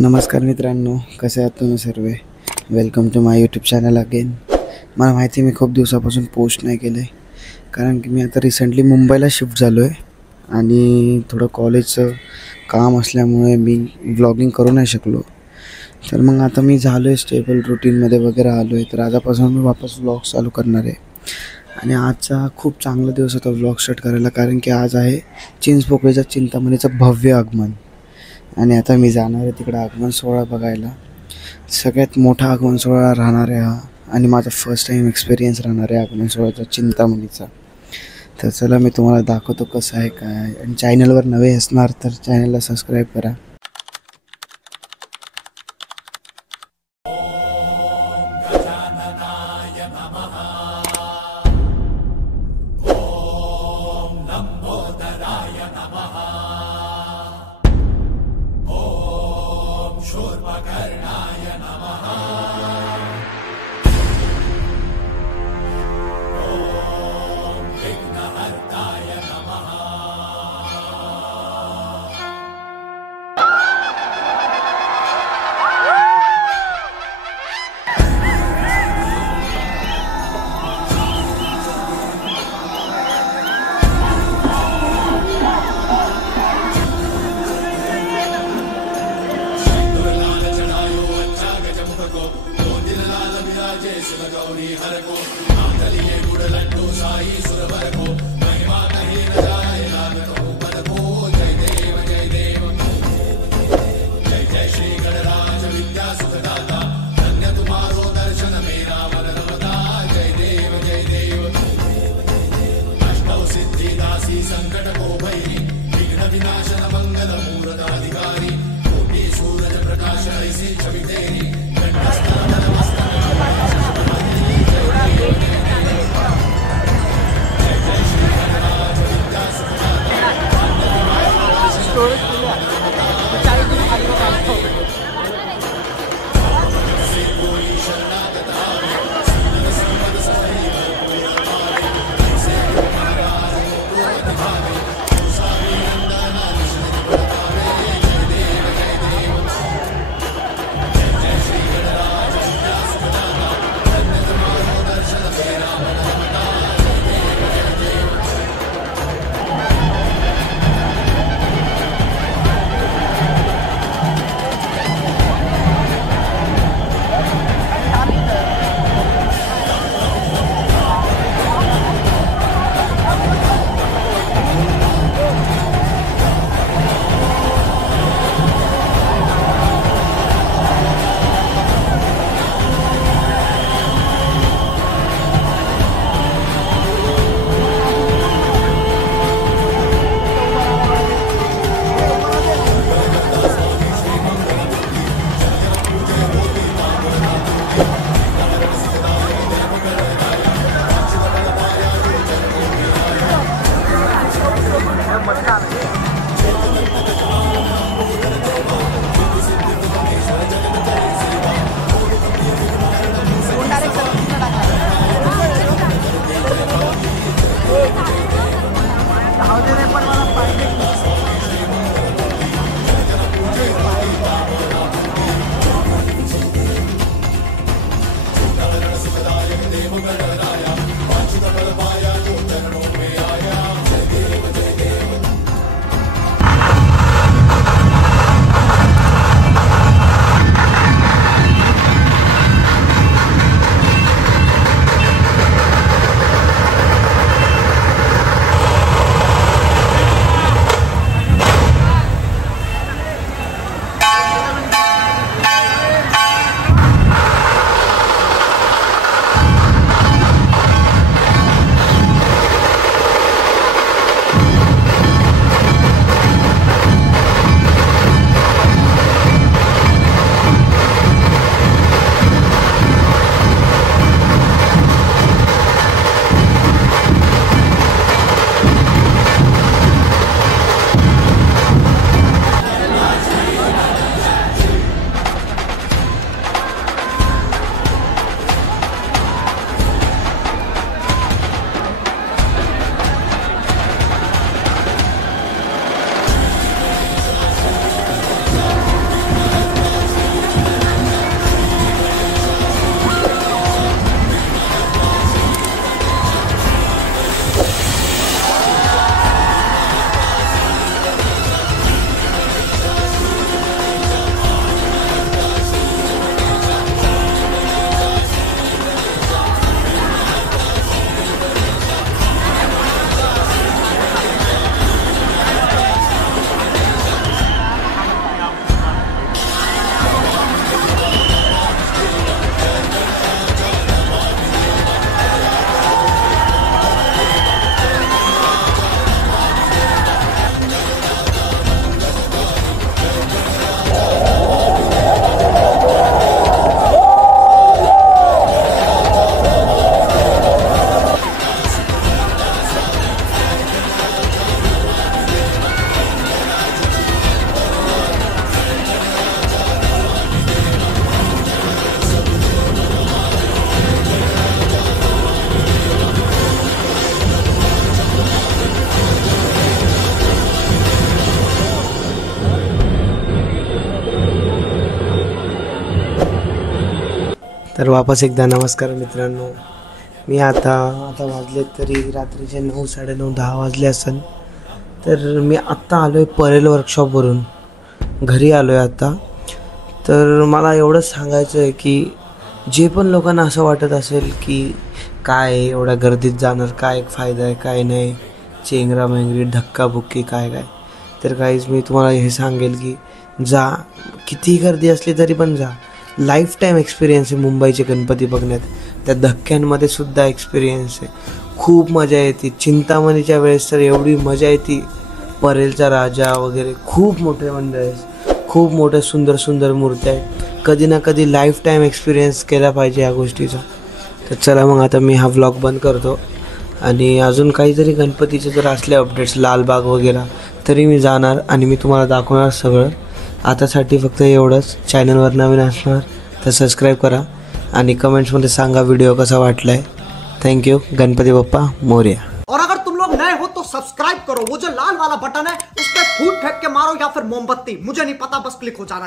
नमस्कार मित्रांनो, कसे आहात तुम्ही सर्व? Welcome to my YouTube channel again. मला माहिती मी खूप दिवसापासून पोस्ट नाही केले, कारण की मी आता रिसेंटली मुंबईला शिफ्ट झालो आहे आणि थोडं कॉलेजचं काम असल्यामुळे मी व्लॉगिंग करू नाही शकलो. तर मग आता मी झालो आहे स्टेबल रुटीनमध्ये वगैरे आलो आहे. तर आजपासून मी वापस व्लॉग चालू करणार आहे आणि आजचा खूप चांगला दिवस होता व्लॉग स्टार्ट करायला, कारण की आज आहे चिंचपोकळीच्या चिंतामणीचं भव्य आगमन. आणि आता मी जाणार आहे तिकडं आगमन सोहळा बघायला. सगळ्यात मोठा आगमन सोहळा राहणार आहे हा, आणि माझा फर्स्ट टाईम एक्सपिरियन्स राहणार आहे आगमन सोहळ्याचा चिंतामणीचा. तर चला मी तुम्हाला दाखवतो कसं आहे काय. आणि चॅनलवर नवे असणार तर चॅनलला सबस्क्राईब करा. तर वापस एकदा नमस्कार मित्रांनो. मी आता वाजले तरी रात्रीचे 9, 9:30, 10 वाजले असेल. तर मी आत्ता आलो आहे परेल वर्कशॉपवरून, घरी आलो आहे आता. तर मला एवढंच सांगायचं आहे की जे पण लोकांना असं वाटत असेल की काय एवढ्या गर्दीत जाणार, काय फायदा आहे, काय नाही, चेंगरामेंगरी धक्काबुक्की काय काय, तर काहीच मी तुम्हाला हे सांगेल की जा, किती गर्दी असली तरी पण जा. लाईफ टाईम एक्सपिरियन्स आहे मुंबईचे गणपती बघण्यात. त्या धक्क्यांमध्ये सुद्धा एक्सपिरियन्स आहे. खूप मजा येते. चिंतामणीच्या वेळेस तर एवढी मजा येते. परेलचा राजा वगैरे खूप मोठे मंडळ आहे, खूप मोठ्या सुंदर सुंदर मूर्त्या आहेत. कधी ना कधी लाईफ टाईम एक्सपिरियन्स केला पाहिजे या गोष्टीचा. तर चला मग आता मी हा व्लॉग बंद करतो. आणि अजून काहीतरी गणपतीचे जर असले अपडेट्स, लालबाग वगैरे, तरी मी जाणार आणि मी तुम्हाला दाखवणार सगळं. आतासाठी फक्त एवढंच. चॅनलवर नवीन असणार तर सबस्क्राईब करा आणि कमेंट्समध्ये सांगा व्हिडिओ कसा वाटला आहे. थँक्यू. गणपती बाप्पा मोरया. और अगर तुम लोग नए हो तो सब्सक्राइब करो, वो जो लाल वाला बटन है उस पर फूट फेंक के मारो या फिर मोमबत्ती, मुझे नहीं पता, बस क्लिक हो जाना।